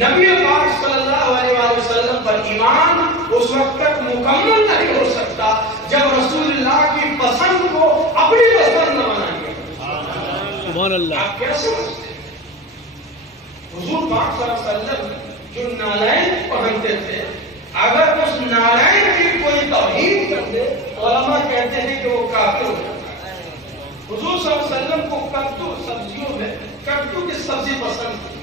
نبی پاک صلی اللہ علیہ وآلہ وسلم پر ایمان اس وقت تک مکمل نہیں ہو سکتا جب رسول اللہ کی پسند کو اپنی پسند نہ بنائیں گے. سبحان اللہ. آپ کیا سمجھتے ہیں؟ حضور پاک صلی اللہ علیہ وسلم جو نالائن پہنتے تھے، اگر اس نالائن کی کوئی توہین کر دے علماء کہتے ہیں کہ وہ کافر ہو جاتا ہے. حضور صلی اللہ علیہ وسلم کو کدو سبزیوں میں کدو کی سبزی پسند تھی.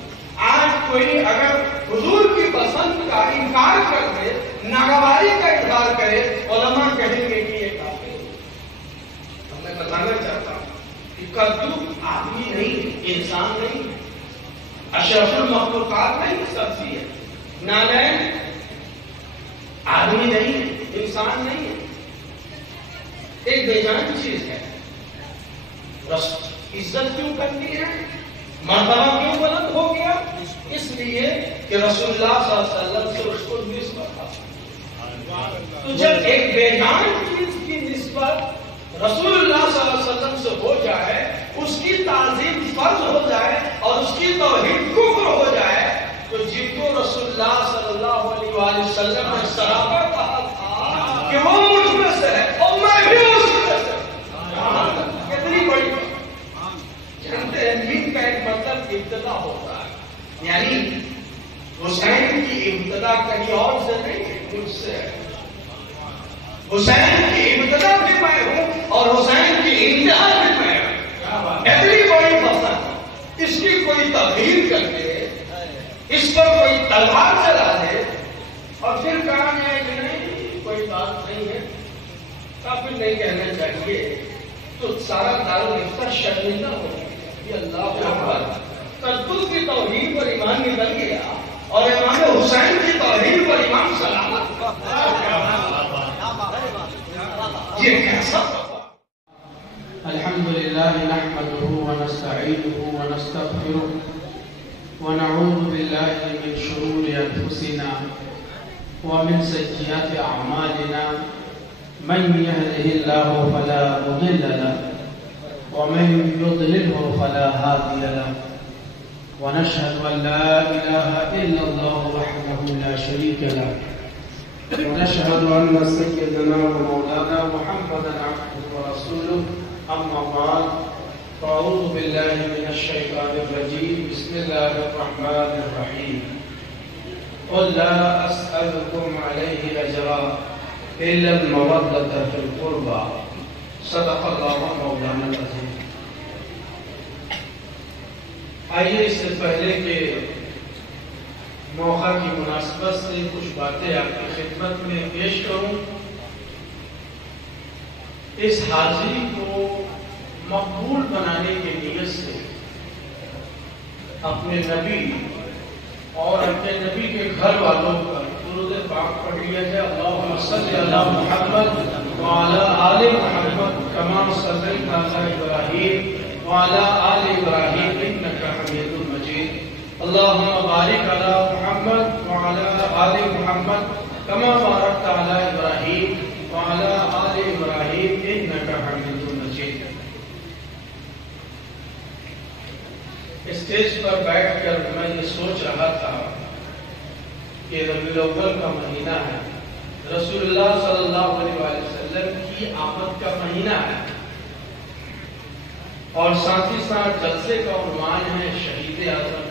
آج کوئی اگر حضور کی پسند کا انکار کر دے، ناگواری کا اظہار کرے، علماء کہیں گے کہ یہ کافر ہے. میں بتانا چاہتا ہوں کہ کدو آدمی نہیں، انسان نہیں، اشرف المخلوقات نہیں، سبزی ہے. نالائن آدمی نہیں ہے، انسان نہیں ہے، ایک بے جان چیز ہے. عزت کیوں کرنی ہے؟ مرتبہ کیوں بلند ہو گیا؟ اس لیے کہ رسول اللہ صلی اللہ علیہ وسلم سے اس کو نسبت حاصل. تو جب ایک بے جان چیز کی نسبت رسول اللہ صلی اللہ علیہ وسلم سے ہو جائے، اس کی تعظیم فرض ہو جائے اور اس کی توحید کفر ہو جائے، تو جن کو رسول اللہ صلی اللہ علیہ وآلہ وسلم نے صحابہ کہا تھا کہ وہ مجھ میں سے ہے اور میں بھی اس میں سے. کتنی بڑی بات. جانتے ہیں مین کا ایک مطلب ابتدا ہوتا ہے، یعنی حسین کی ابتدا کہیں اور سے نہیں ہے، مجھ سے ہے. حسین کی ابتدا بھی میں ہوں اور حسین کی انتہا بھی میں ہوں. اتنی بڑی پسند اس کی کوئی تبدیل کر دے، اس پر کوئی تلوار چلا دے اور پھر کہا جائے کہ نہیں کوئی بات نہیں ہے، کافر نہیں کہنا چاہیے، تو سارا دارالفتا شرمندہ ہو گیا. یہ اللہ اکبر. کدو کی توحید پر ایمان نکل گیا اور امام حسین کی توحید پر ایمان سلامت. یہ کیسا؟ الحمد لله نحمده ونستعينه ونستغفره ونعوذ بالله من شرور أنفسنا ومن سيئات أعمالنا. من يهده الله فلا مضل له ومن يضلله فلا هادي له. ونشهد أن لا إله إلا الله وحده لا شريك له. ونشهد أن سيدنا ومولانا محمدا عبده ورسوله. أما بعد، فأعوذ بالله من الشيطان الرجيم. بسم الله الرحمن الرحيم. قل لا أسألكم عليه أجرا إلا المودة في القربى. صدق الله مولانا العظيم. آئیے اس سے پہلے کہ موقع کی مناسبت سے کچھ باتیں آپ کی خدمت میں پیش کروں. اس حاضری کو مقبول بنانے کی نیت سے اپنے نبی اور اپنے نبی کے گھر والوں کا درود پاک پڑھ لیا جائے. اللہم صلی علی محمد وعلی آل محمد کما صلیت علی ابراہیم وعلی آل ابراہیم انک حمید مجید. اللہم بارک علی محمد وعلی آل محمد کما بارکت علی ابراہیم وعلی آل ابراہیم انک حمید مجید. اسٹیج پر بیٹھ کر میں یہ سوچ رہا تھا کہ ربیع الاول کا مہینہ ہے، رسول اللہ صلی اللہ علیہ وسلم کی آمد کا مہینہ ہے، اور ساتھ ہی ساتھ جلسے کا عنوان ہے شہید اعظم.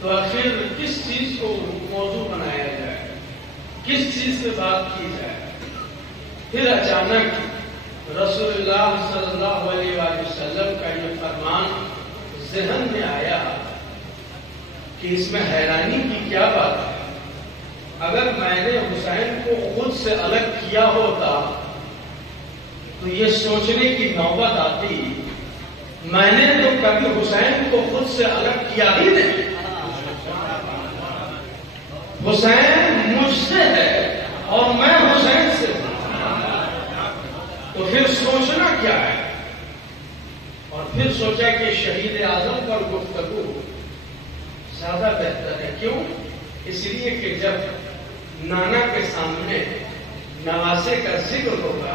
تو آخر کس چیز کو موضوع بنایا جائے، کس چیز سے بات کی جائے؟ پھر اچانک رسول اللہ صلی اللہ علیہ وسلم کا یہ فرمان ذہن میں آیا کہ اس میں حیرانی کی کیا بات ہے. اگر میں نے حسین کو خود سے الگ کیا ہوتا تو یہ سوچنے کی نوبت آتی میں نے تو کبھی حسین کو خود سے الگ کیا ہی نہیں. حسین مجھ سے ہے اور میں حسین سے ہوں، تو پھر سوچنا کیا ہے؟ اور پھر سوچا کہ شہید اعظم پر گفتگو زیادہ بہتر ہے. کیوں؟ اس لیے کہ جب نانا کے سامنے نواسے کا ذکر ہوگا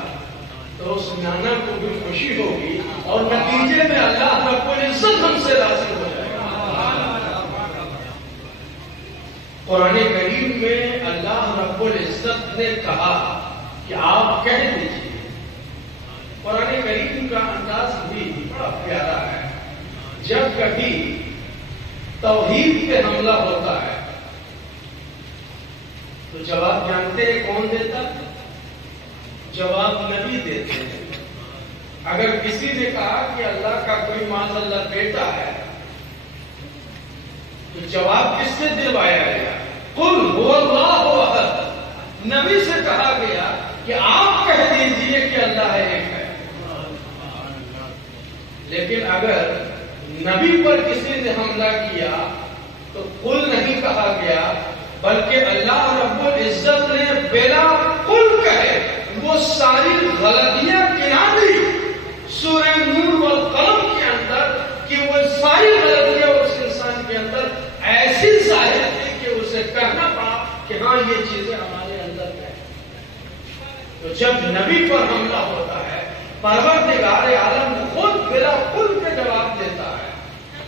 تو اس نانا کو بھی خوشی ہوگی اور نتیجے میں اللہ رب العزت ہم سے راضی ہو جائے گا. رب العزت نے کہا کہ آپ کہہ دیجیے. قرآن کریم کا انداز بھی بڑا پیارا ہے. جب کبھی توحید پہ حملہ ہوتا ہے تو جواب جانتے ہیں کون دیتا؟ جواب نبی دیتے ہیں. اگر کسی نے کہا کہ اللہ کا کوئی معاذ اللہ بیٹا ہے تو جواب کس سے دلوایا گیا؟ قل هو اللہ احد. نبی سے کہا گیا کہ آپ کہہ دیجئے کہ اللہ ایک ہے. لیکن اگر نبی پر کسی نے حملہ کیا تو قل نہیں کہا گیا بلکہ اللہ رب العزت نے بلا قل کہے وہ ساری غلطیاں گنا دی سورہ نور والقلم کے اندر کہ وہ ساری غلطیاں اس انسان کے اندر ایسی ظاہر تھی کہ اسے کہنا پڑا کہ ہاں یہ چیزیں ہمارے اندر ہیں. تو جب نبی پر حملہ ہوتا ہے پروردگار عالم خود بلا قل کے جواب دیتا ہے.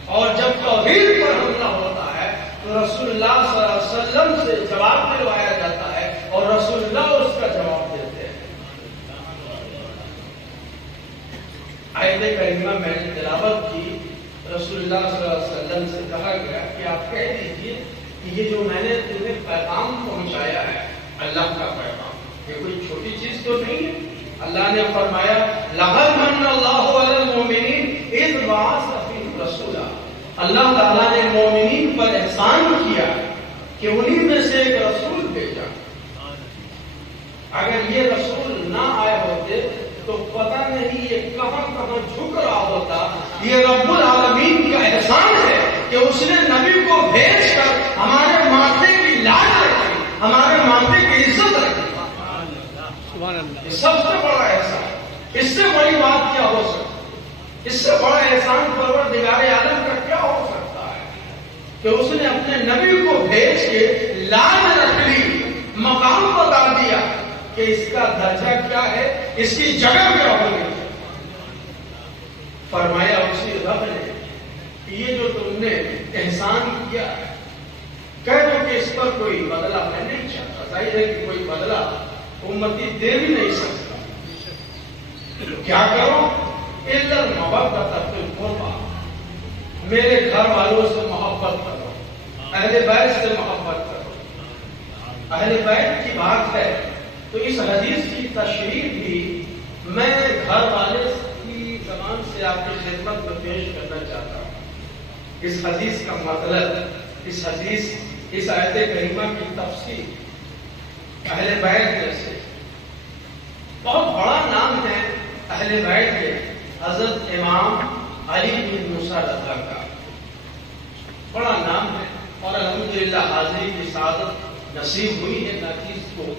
اور جب توحید پر حملہ ہوتا ہے تو رسول اللہ صلی اللہ علیہ وسلم سے جواب دلوایا جاتا ہے اور رسول اللہ اس کا جواب دیتے ہیں. آیت کریمہ میں نے تلاوت کی. رسول اللہ صلی اللہ علیہ وسلم سے کہا گیا کہ آپ کہہ دیجیے کہ یہ جو میں نے تمہیں پیغام پہنچایا ہے اللہ کا پیغام یہ کوئی چھوٹی چیز تو نہیں ہے. اللہ نے فرمایا لقد من اللہ علی المؤمنین اذ بعث فیہم رسولا. اللہ تعالیٰ نے مومنین پر احسان کیا کہ انہی میں سے ایک رسول بھیجا. اگر یہ رسول نہ آئے ہوتے تو پتہ نہیں یہ کہاں کہاں جھک رہا ہوتا. یہ رب العالمین کا احسان ہے کہ اس نے نبی کو بھیج کر ہمارے ماتھے کی لاج رکھی, ہمارے ماتھے کی عزت رکھی. یہ سب سے بڑا احسان. اس سے بڑی بات کیا ہو سکتی؟ اس سے بڑا احسان پروردگار عالم کا کیا ہو سکتا ہے کہ اس نے اپنے نبی کو بھیج کے لاج رکھ لی, مقام بتا دیا کہ اس کا درجہ کیا ہے, اس کی جگہ کیا ہوگی. فرمایا اسی رب نے کہ یہ جو تم نے احسان کیا ہے کہہ دو کہ اس پر کوئی بدلہ میں نہیں چاہتا. ظاہر ہے کہ کوئی بدلہ امتی دے بھی نہیں سکتا. کیا کرو الا المودۃ فی القربى, میرے گھر والوں سے محبت کرو, اہل بیت سے محبت کرو. اہل بیت کی بات ہے تو اس حدیث کی تشریح بھی میں گھر والے کی زبان سے آپ کی خدمت میں پیش کرنا چاہتا ہوں. اس حدیث کا مطلب, اس حدیث, اس آیت کریمہ کی تفسیر اہل بیت میں سے بہت بڑا نام ہے اہل بیت کے حضرت امام علی بن موسیٰ رضا کا بڑا نام ہے. اور الحمدللہ حاضری کی سعادت نصیب ہوئی ہے ناچیز کو.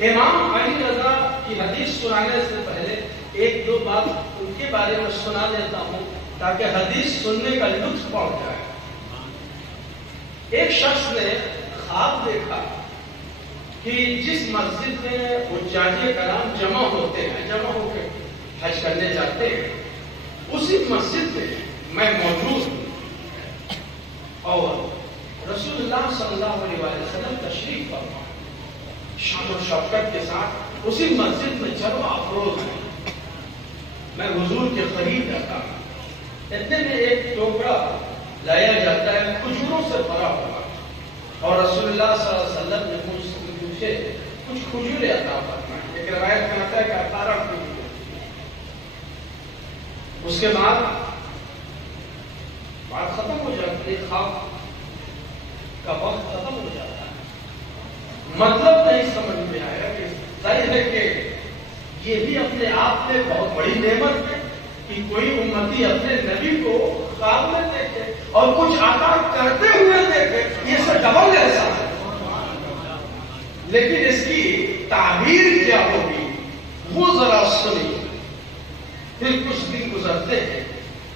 امام علی رضا کی حدیث سنانے سے پہلے ایک دو بات ان کے بارے میں سنا دیتا ہوں تاکہ حدیث سننے کا لطف پڑ جائے. ایک شخص نے خواب دیکھا کہ جس مسجد میں حجاج کرام جمع ہوتے ہیں, جمع ہو کے حج کرنے جاتے ہیں, اسی مسجد میں میں موجود ہوں اور رسول اللہ صلی اللہ علیہ وسلم تشریف فرما شان و شوکت کے ساتھ اسی مسجد میں جلوہ افروز ہے. میں حضور کے قریب رہتا ہوں. اتنے میں ایک ٹوکرا لایا جاتا ہے کھجوروں سے بھرا ہوا اور رسول اللہ صلی اللہ علیہ وسلم نے مجھ سے پوچھے کچھ کھجوریں عطا فرمائیں. ایک روایت میں آتا ہے کہ 18 کھجوریں. اس کے بعد بات ختم ہو جاتی ہے, خواب کا وقت ختم ہو جاتا ہے. مطلب نہیں سمجھ میں آیا کہ ظاہر ہے کہ یہ بھی اپنے آپ میں بہت بڑی نعمت ہے کہ کوئی امتی اپنے نبی کو خواب میں دیکھے اور کچھ عطا کرتے ہوئے دیکھے. یہ سب ڈبل ایسا ہے. لیکن اس کی تعبیر کیا ہوگی وہ ذرا سنیے. پھر کچھ دن گزرتے ہیں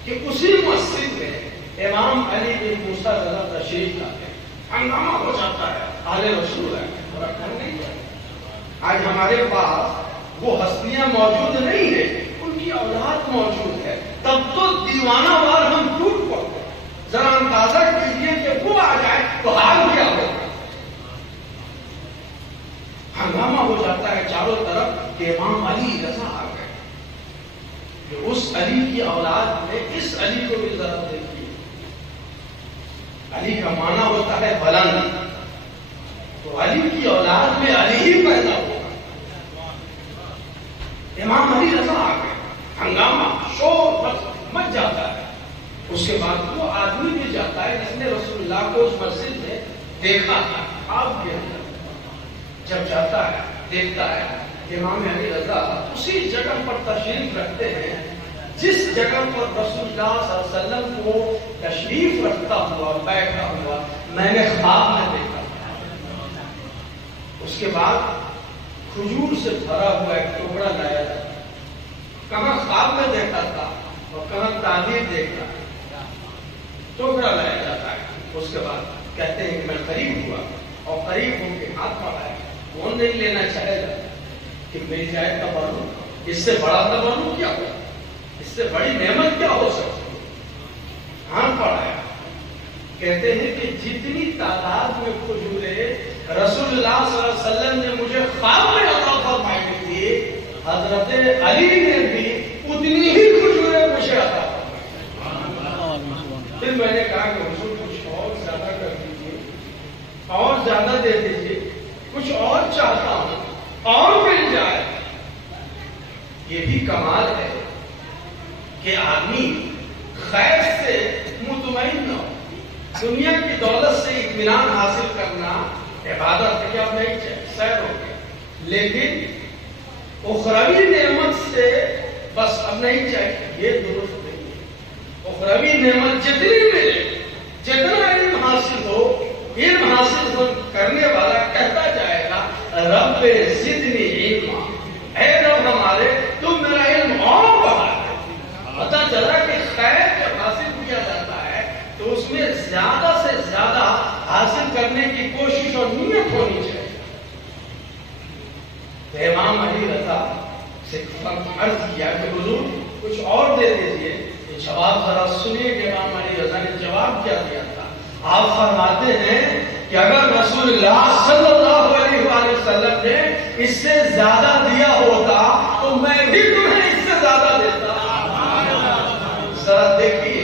کہ اسی مسجد میں امام علی بن موسیٰ رضا تشریف لاتے ہیں. ہنگامہ ہو جاتا ہے, اہل رسول ہے, آج ہمارے پاس وہ ہستیاں موجود نہیں ہیں, ان کی اولاد موجود ہے. تب تو دیوانہ وار ہم ٹوٹ پڑتے ہیں. ذرا اندازہ کیجیے کہ وہ آ جائے تو حال کیا ہوگا. علی کا معنی ہوتا ہے بلند، تو علی کی اولاد میں علی ہی پیدا ہوا۔ امام علی رضا آ گئے، ہنگامہ شور مچ جاتا ہے۔ اس کے بعد وہ آدمی بھی جاتا ہے جس نے رسول اللہ کو اس مسجد میں دیکھا تھا، آپ کے اندر جب جاتا ہے دیکھتا ہے امام علی رضا اسی جگہ پر تشریف رکھتے ہیں جس جگہ پر رسول اللہ صلی اللہ علیہ وسلم کو تشریف رکھتا ہوا بیٹھا ہوا میں نے خواب میں دیکھا تھا۔ اس کے بعد کھجور سے بھرا ہوا ایک ٹکڑا لایا جاتا، کہاں خواب میں دیکھا تھا اور کہاں تعبیر دیکھا، ٹکڑا لایا جاتا ہے۔ اس کے بعد کہتے ہیں کہ میں قریب ہوا اور قریب ہو کے ہاتھ بڑھایا، کون نہیں لینا چاہے گا کہ مل جائے تبرک، اس سے بڑا تبرک کیا ہو، اس سے بڑی نعمت کیا ہو سکتی ہے؟ ہاتھ بڑھایا، کہتے ہیں کہ جتنی تعداد میں کھجوریں رسول اللہ صلی اللہ علیہ وسلم نے مجھے خواب میں عطا فرمائی تھی، حضرت علی نے بھی اتنی ہی کھجوریں مجھے عطا فرمائی۔ پھر میں نے کہا کہ حضور کچھ اور زیادہ کر دیجیے، اور زیادہ دے دیجیے، کچھ اور چاہتا ہوں اور مل جائے۔ یہ بھی کمال ہے کہ آدمی خیر سے مطمئن نہ ہو، دنیا کی دولت سے اطمینان حاصل کرنا عبادت ہے، اب نہیں چاہیے سیر ہو گیا، لیکن اخروی نعمت سے بس اب نہیں چاہیے، یہ درست نہیں ہے۔ اخروی نعمت جتنی ملے، جتنا علم حاصل ہو، علم حاصل کرنے والا کہتا جائے گا رب زدنی علما، اے رب ہمارے تم میرا علم اور بڑھا دے۔ پتا چلا کہ خیر جب حاصل کیا جاتا ہے تو اس میں زیادہ سے زیادہ حاصل کرنے کی کوشش اور نیت ہونی چاہیے۔ تو امام علی رضا سے عرض کیا کہ حضور کچھ اور دے دیجیے، جواب ذرا سنیے کہ امام علی رضا نے جواب کیا دیا تھا۔ آپ فرماتے ہیں کہ اگر رسول اللہ صلی اللہ علیہ وآلہ وسلم نے اس سے زیادہ دیا ہوتا تو میں بھی تمہیں اس سے زیادہ دیتا۔ ذرا دیکھیے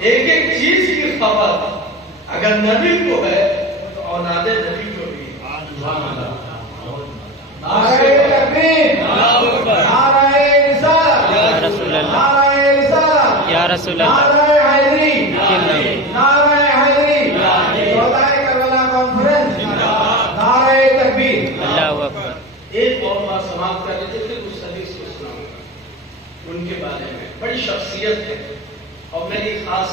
ایک ایک چیز کی خبر اگر نبی کو ہے تو اولاد نبی کو بھی۔ نعرہ تکبیر، نعرہ رسالت، یا رسول اللہ، نعرہ رسالت، یا رسول اللہ، نعرہ حیدری، کلام، نعرہ حیدری، شہدائے کربلا کانفرنس، نعرہ تکبیر۔ اللہ اکبر۔ ایک اور بات سماپت کر لیتے پھر اس حدیث کو سناؤں گا ان کے بارے میں، بڑی شخصیت ہے اور میری خاص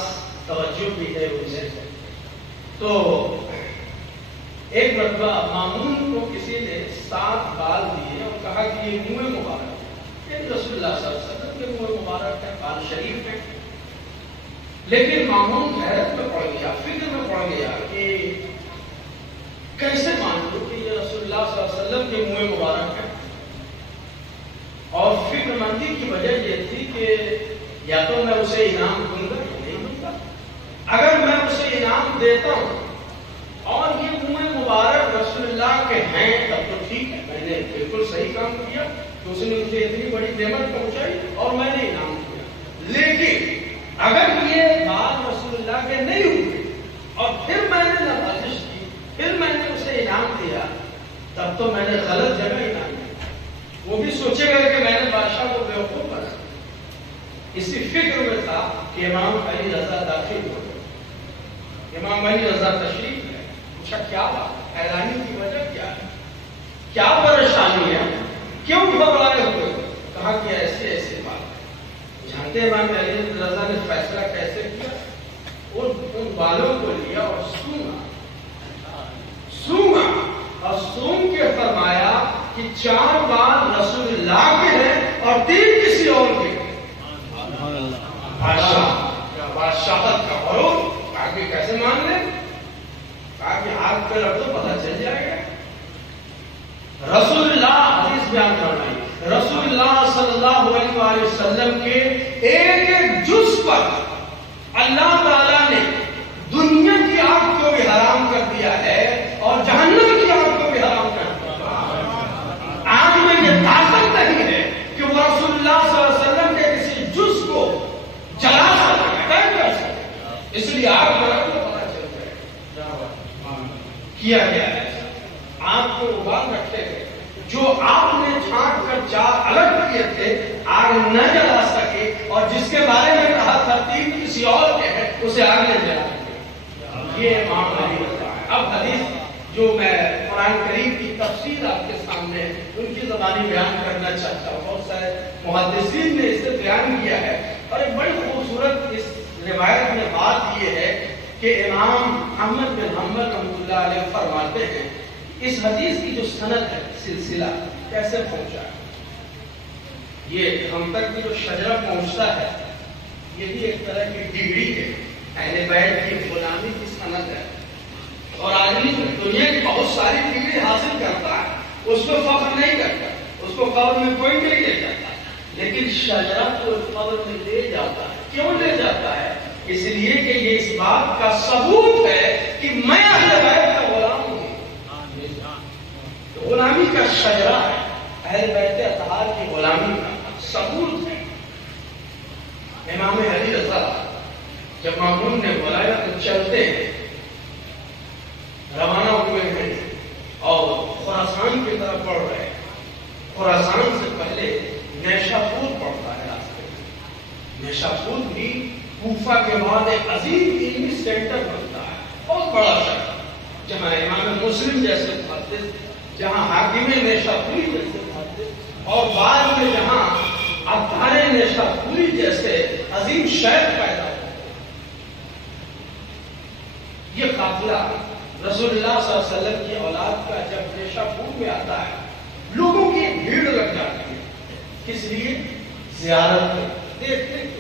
توجہ بھی ہے ان سے۔ تو ایک مرتبہ مامون کو کسی نے 7 بال دیے اور کہا کہ یہ منہ مبارک ہے، رسول اللہ صلی اللہ علیہ وسلم کے منہ مبارک ہے، بال شریف ہے۔ لیکن مامون حیرت میں پڑ گیا، فکر میں پڑ گیا کہ کیسے مان لوں کہ یہ رسول اللہ صلی اللہ علیہ وسلم کے منہ مبارک ہے۔ اور فکر مندی کی وجہ یہ تھی کہ یا تو میں اسے انعام دوں گا یا نہیں دوں گا۔ اگر میں اسے انعام دیتا ہوں اور یہ منہ مبارک رسول اللہ کے ہیں تب تو ٹھیک ہے، میں نے بالکل صحیح کام کیا کہ اس نے مجھے اتنی بڑی نعمت پہنچائی اور میں نے انعام دیا۔ لیکن اگر یہ بات رسول اللہ کے نہیں ہوئے اور پھر میں نے نوازش کی، پھر میں نے اسے انعام دیا، تب تو میں نے غلط جگہ انعام دیا۔ وہ بھی سوچے گا کہ میں نے بادشاہ کو بیوقوف بنا۔ اسی فکر میں تھا کہ امام علی رضا داخل ہو گئے۔ امام علی رضا تشریف ہے، پوچھا کیا بات، حیرانی کی وجہ کیا ہے، کیا پریشانی ہے، کیوں گھبرائے ہوئے؟ کہا کہ ایسے ایسے بات۔ جانتے ہیں امام علی رضا نے فیصلہ کیسے کیا؟ ان بالوں کو لیا اور سونگا اور سونگ کے فرمایا کہ 4 بال رسول اللہ کے ہیں اور 3 کسی اور کے ہیں۔ بادشاہت کا غرور، کہا کہ کیسے مان لیں؟ کہا کہ ہاتھ پہ رکھ دو پتہ چل جائے گا۔ رسول اللہ حدیث بیان فرمائی، رسول اللہ صلی اللہ علیہ وآلہ وسلم کے ایک ایک جز پر اللہ تعالیٰ نے دنیا کی آگ کو بھی حرام کر دیا ہے اور جہنم کی آگ کو بھی حرام کر دیا۔ آگ میں یہ طاقت نہیں ہے کہ وہ رسول اللہ صلی اللہ علیہ وسلم کے کسی جز کو جلا سکے، کر سکے، اس لیے آگ میں رکھ دو پتہ چل جائے۔ کیا گیا ہے. آگ کو ابال رکھے گئے. جو آپ نے چھانٹ کر چار الگ کیے تھے آگ نہ جلا سکے، اور جس کے بارے میں کہا ترتیب کسی اور کے ہے اسے آگ نے جلا دیا. یہ امام علی رضا ہے. اب حدیث جو میں قرآن کریم کی تفسیر آپ کے سامنے ان کی زبانی بیان کرنا چاہتا ہوں. بہت سارے محدثین نے اسے بیان کیا ہے، اور ایک بڑی خوبصورت اس روایت میں بات یہ ہے کہ امام احمد بن حنبل رحمۃ اللہ علیہ فرماتے ہیں اس حدیث کی جو سند ہے، سلسلہ کیسے پہنچا ہے. یہ ہم تک کی جو شجرہ پہنچتا ہے یہ بھی ایک طرح کی ڈگری ہے، اہل بیت کی غلامی کی سند ہے. اور آدمی دنیا کی بہت ساری ڈگری حاصل کرتا ہے، اس کو فخر نہیں کرتا، اس کو قبر میں کوئی نہیں لے جاتا، لیکن شجرہ کو قبر میں لے جاتا ہے. کیوں لے جاتا ہے؟ اس لیے کہ یہ اس بات کا ثبوت ہے کہ میں اہل بیت کا غلام ہوں. غلامی کا شجرہ ہے، اہل بیت اطہار کی غلامی کا ثبوت ہے. امام علی رضا جب مامون نے بلایا تو چلتے ہیں، روانہ ہوئے ہیں اور خراسان کی طرف بڑھ رہے ہیں. خراسان سے پہلے نیشاپور پڑتا ہے راستے میں. نیشاپور بھی کوفہ کے بعد ایک عظیم علمی سینٹر بنتا ہے، بہت بڑا شہر، جہاں امام مسلم جیسے محدث، جہاں حاکم نیشاپوری جیسے محدث، اور بعد میں جہاں عطار نیشاپوری جیسے عظیم شیخ پیدا ہوتے ہیں. یہ قافلہ رسول اللہ صلی اللہ علیہ وسلم کی اولاد کا جب نیشاپور میں آتا ہے، لوگوں کی بھیڑ لگ جاتی ہے. کس لیے؟ زیارت میں. دیکھتے ہیں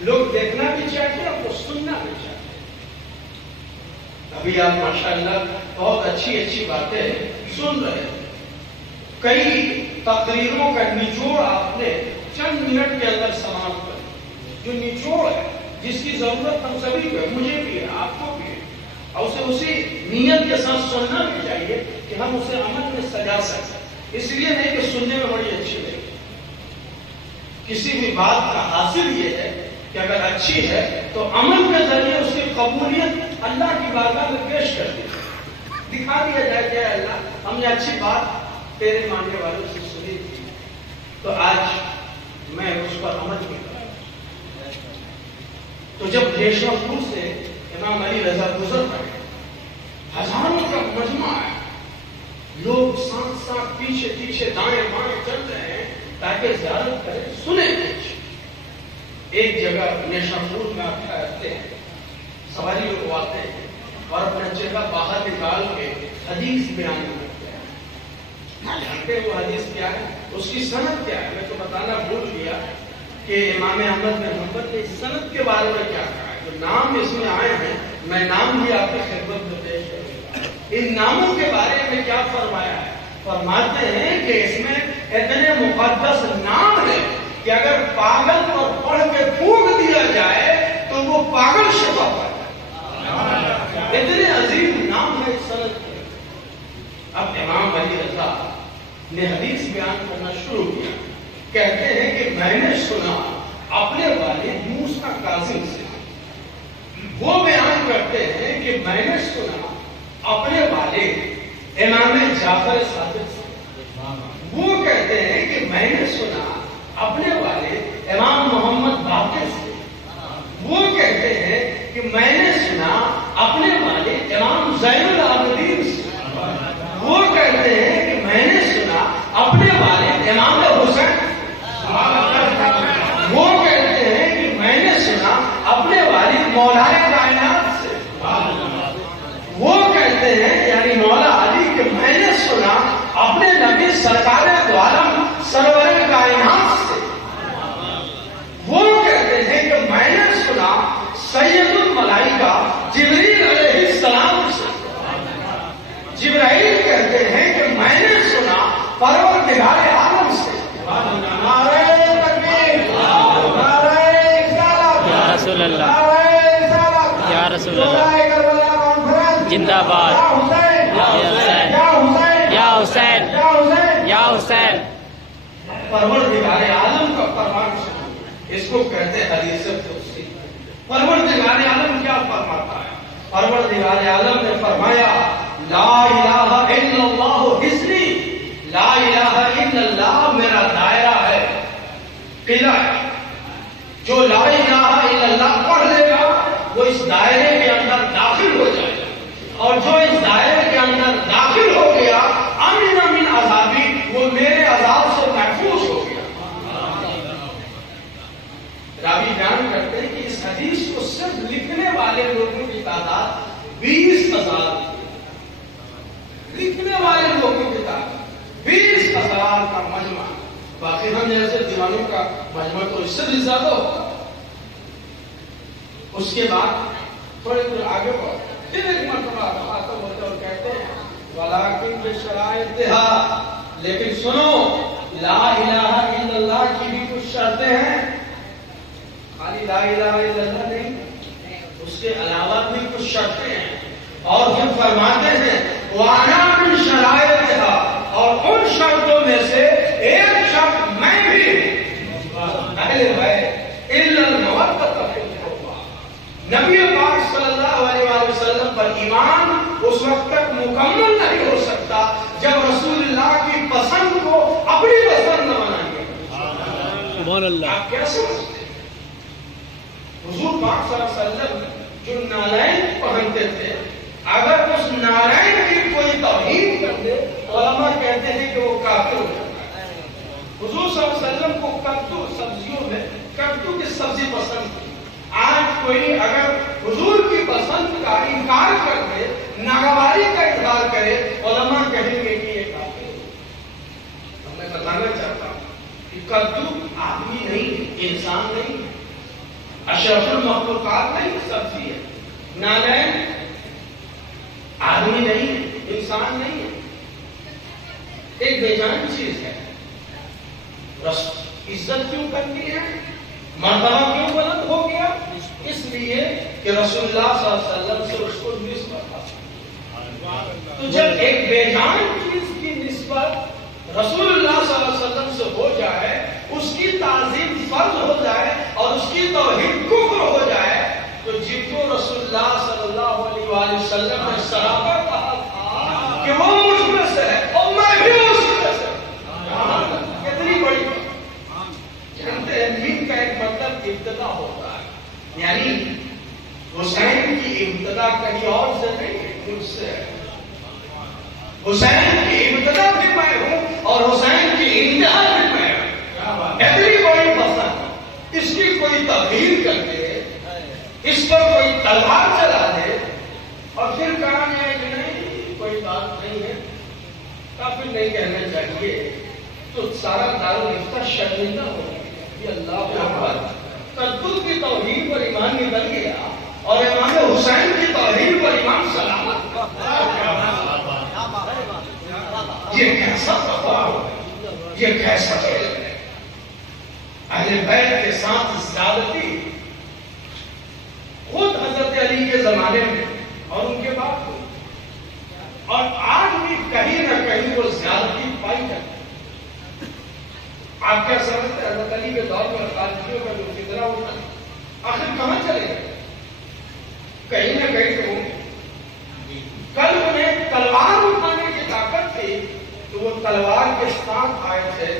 لوگ دیکھنا بھی چاہتے ہیں اور سننا بھی چاہتے ہیں. ابھی آپ ماشاءاللہ بہت اچھی اچھی باتیں سن رہے ہیں. کئی تقریروں کا نچوڑ آپ نے چند منٹ کے اندر سماپت کر. جو نچوڑ ہے جس کی ضرورت ہم سبھی کو ہے، مجھے بھی ہے، آپ کو بھی ہے، اور اسے اسی نیت کے ساتھ سننا بھی چاہیے کہ ہم اسے عمل میں سجا سکیں. اس لیے نہیں کہ سننے میں بڑی اچھی لگے. کسی بھی بات کا حاصل یہ ہے کہ اگر اچھی ہے تو عمل کے ذریعے اس کی قبولیت اللہ کی بارگاہ میں پیش کر دی، دکھا دیا جائے کہ اللہ ہم نے اچھی بات تیرے ماننے والوں سے سنی تھی، تو آج میں اس پر عمل بھی کر رہا ہوں. تو جب نیشاپور سے امام علی رضا گزر رہے ہیں، ہزاروں کا مجمع ہے، لوگ ساتھ ساتھ پیچھے پیچھے دائیں بائیں چل رہے ہیں تاکہ زیارت کریں، سنیں کچھ. ایک جگہ نیشاپور میں آپ رہتے ہیں، سواری لوگ آتے ہیں اور اپنا چہرہ باہر نکال کے حدیث بیان کرتے ہیں. جانتے وہ حدیث کیا ہے، اس کی سند کیا ہے؟ میں تو بتانا بھول گیا کہ امام احمد بن حنبل نے سند کے بارے میں کیا کہا ہے. جو نام اس میں آئے ہیں میں نام بھی آپ کی خدمت میں پیش کروں گا. ان ناموں کے بارے میں کیا فرمایا ہے؟ فرماتے ہیں کہ اس میں اتنے مقدس نام ہے کہ اگر پاگل پر پڑھ کے پھونک دیا جائے تو وہ پاگل شفا پاتا ہے. اتنے عظیم نام ہے سند کے. اب امام علی رضا نے حدیث بیان کرنا شروع کیا. کہتے ہیں کہ میں نے سنا اپنے والد موسیٰ کاظم سے. وہ بیان کرتے ہیں کہ میں نے سنا اپنے والد امام جعفر صادق سے. وہ کہتے ہیں کہ میں نے سنا اپنے والد امام محمد باقر سے. وہ کہتے ہیں کہ میں نے سنا اپنے والد امام زین العابدین سے. وہ کہتے ہیں کہ میں نے سنا اپنے والد امام حسین. وہ کہتے ہیں کہ میں نے سنا اپنے والد مولا کائنات سے. وہ کہتے ہیں یعنی مولا علی کہ میں نے سنا اپنے نبی سرکار دو عالم سرور کائنات سے. وہ کہتے ہیں کہ میں نے سنا سید الملائکہ جبریل علیہ السلام سے. جبرائیل کہتے ہیں کہ میں نے سنا پروردگار عالم سے. نعرہ تکبیر، نعرہ رسالت، یا رسول اللہ، نعرہ رسالت، یا رسول اللہ، شہدائے کربلا کانفرنس زندہ باد، یا حسین، یا حسین، یا حسین، یا حسین، یا حسین. پروردگار عالم کا فرمان سنو. اس کو کہتے ہیں حدیث قدسی. پروردگار عالم کیا فرماتا ہے؟ پروردگار عالم نے فرمایا لا الہ الا اللہ حصنی، لا الہ الا اللہ میرا دائرہ ہے، قلعہ ہے۔ جو لا الہ الا اللہ پڑھ لے گا وہ اس دائرے کے اندر داخل ہو جائے گا، اور جو اس دائرے کے اندر داخل ہو گیا امن من عذابی، وہ میرے عذاب سے محفوظ ہو گیا۔ راوی بیان کرتے ہیں کہ اس حدیث کو صرف لکھنے والے لوگوں کی تعداد 20,000، لکھنے والے لوگوں کی تعداد 20,000 کا مجمع، باقی ہم جیسے دیوانوں کا مجمع تو اس سے بھی زیادہ ہوگا۔ اس کے بعد تھوڑے دور آگے بڑھ پھر ایک مرتبہ خاطب ہوتے اور کہتے ہیں ولیکن بشرائطہا، لیکن سنو لا الہ الا اللہ کی بھی کچھ شرطیں ہیں، خالی لا الہ الا اللہ نہیں، اس کے علاوہ بھی کچھ شرطیں ہیں۔ اور پھر فرماتے ہیں وَأَنَا مِن شَرَائِطِهَا، اور ان شرطوں میں سے ایک شرط میں بھی اہل بیت الا المودۃ فی القربى، نبی پاک صلی اللہ علیہ وآلہ وسلم پر ایمان اس وقت تک مکمل نہیں ہو سکتا جب رسول اللہ کی پسند کو اپنی پسند نہ بنائیں گے۔ سبحان اللہ۔ آپ کیا سمجھتے ہیں؟ حضور پاک صلی اللہ علیہ وسلم جو نالائن پہنتے تھے، اگر اس نالائن کی کوئی توہین کر دے علماء کہتے ہیں کہ وہ کافر ہو جاتا ہے۔ حضور صلی اللہ علیہ وسلم کو کدو سبزیوں میں کدو کی سبزی پسند تھی، آج کوئی اگر حضور کی پسند کا انکار کر دے، ناگواری کا اظہار کرے، علماء کہیں گے کہ یہ کافر ہے۔ میں بتانا چاہتا ہوں کہ کدو آدمی نہیں، انسان نہیں، اشرف المخلوقات نہیں، سبزی ہے۔ نالائن آدمی نہیں ہے، انسان نہیں ہے، ایک بے جان چیز ہے۔ عزت کیوں کرتی ہے، مرتبہ کیوں بلند ہو گیا؟ اس لیے کہ رسول اللہ صلی اللہ علیہ وسلم سے اس کو نسبت حاصل۔ تو جب ایک بے جان چیز کی نسبت رسول اللہ صلی اللہ علیہ وسلم سے ہو جائے، اس کی تعظیم فرض ہو جائے اور اس کی توحید کفر ہو جائے، تو جن کو رسول اللہ صلی اللہ علیہ وآلہ وسلم نے صحابہ کہا تھا کہ وہ مجھ میں سے ہے اور میں بھی اس میں سے، کتنی بڑی بات۔ جانتے ہیں دین کا ایک مطلب ابتدا ہوتا ہے، یعنی حسین کی ابتدا کہیں اور سے نہیں ہے، مجھ سے ہے۔ حسین کی ابتدا بھی میں ہوں اور حسین کی انتہا بھی میں ہوں۔ اتنی بڑی پسند، اس کی کوئی تبدیل کر دے، اس پر کوئی تلوار چلا دے اور پھر کہا جائے کہ نہیں کوئی بات نہیں ہے، کافر نہیں کہنا چاہیے، تو سارا دارالفتہ شرمندہ ہو گیا۔ یہ اللہ اکبر، کدو کی توحید پر ایمان نکل گیا اور امام حسین کی توحید پر ایمان سلامت۔ یہ کیسا تقویٰ ہے، یہ کیسا علم ہے؟ اہل بیت کے ساتھ زیادتی خود حضرت علی کے زمانے میں اور ان کے بعد ہوئی، اور آج بھی کہیں نہ کہیں وہ زیادتی پائی جاتی ہے۔ آپ کیا سمجھتے ہیں حضرت علی کے دور میں خارجیوں کا جو فتنہ اٹھا آخر کہاں چلے گئے؟ کہیں نہ کہیں تو کل انہیں تلوار اٹھانے کی طاقت تھی تو وہ تلوار کے ساتھ آئے تھے،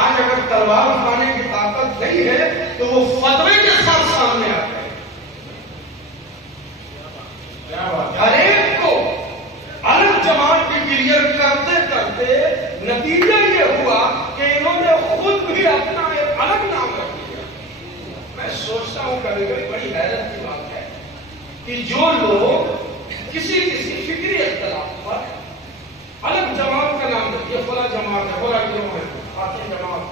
آج اگر تلوار اٹھانے کی طاقت نہیں ہے تو وہ فتوے کے ساتھ سامنے آ گئے۔ ہر ایک کو الگ جماعت کی کلیئر کرتے کرتے نتیجہ یہ ہوا کہ انہوں نے خود بھی اپنا ایک الگ نام رکھ دیا۔ میں سوچتا ہوں کبھی کبھی بڑی حیرت کی بات ہے کہ جو لوگ کسی فکری اختلاف پر الگ جماعت کا نام دیتے، یہ فلاں جماعت ہے، فلاں گروہ ہے، خاتون جماعت،